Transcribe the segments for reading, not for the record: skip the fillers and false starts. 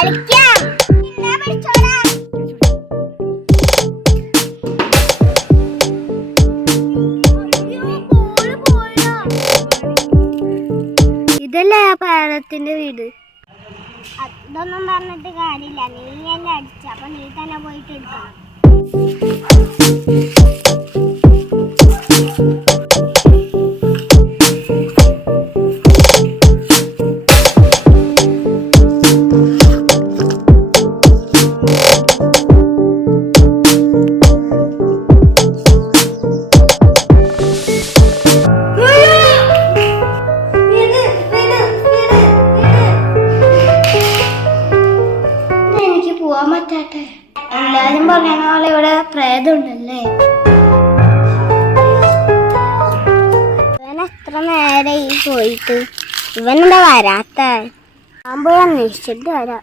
ഇതല്ലേ ആ പാലത്തിന്റെ വീട്? അതൊന്നും പറഞ്ഞിട്ട് കാര്യമില്ല, നീ എന്നെ അടിച്ച, അപ്പൊ നീ തന്നെ പോയിട്ട് എടുക്കണം. പോവാൻ പറ്റാട്ടെ, എല്ലാരും പറയുന്ന പോലെ ഇവിടെ പ്രേതമുണ്ടല്ലേ. ഇവൻ എത്ര നേരെ ഈ പോയിട്ട്, ഇവനെന്താ വരാത്ത? ഞാൻ പോയി അന്വേഷിച്ചിട്ട് വരാം.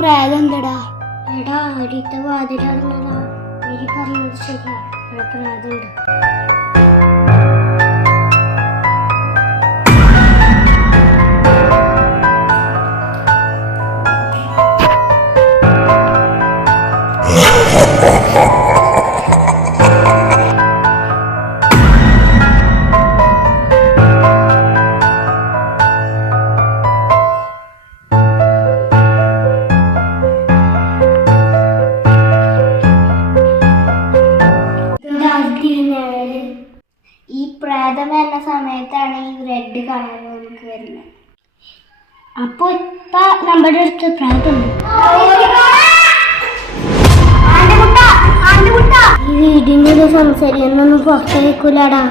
പ്രേതം എന്തടാ? എടാ അടിയത്തെ വാതിലാണെന്നടാ, എനിക്ക് പറഞ്ഞത് ശരിയാ, ഇവിടെ പ്രേതമുണ്ട്. ഈ പ്രേതം വരുന്ന സമയത്താണ് ഈ റെഡ് കളർ നമുക്ക് വരുന്നത്. അപ്പൊ ഇപ്പൊ നമ്മുടെ അടുത്ത് പ്രേതമുണ്ട്. ഈ വീടിന്റെ സംസാരിക്കുന്നൊന്നും പുറത്തേക്കൂലടാ.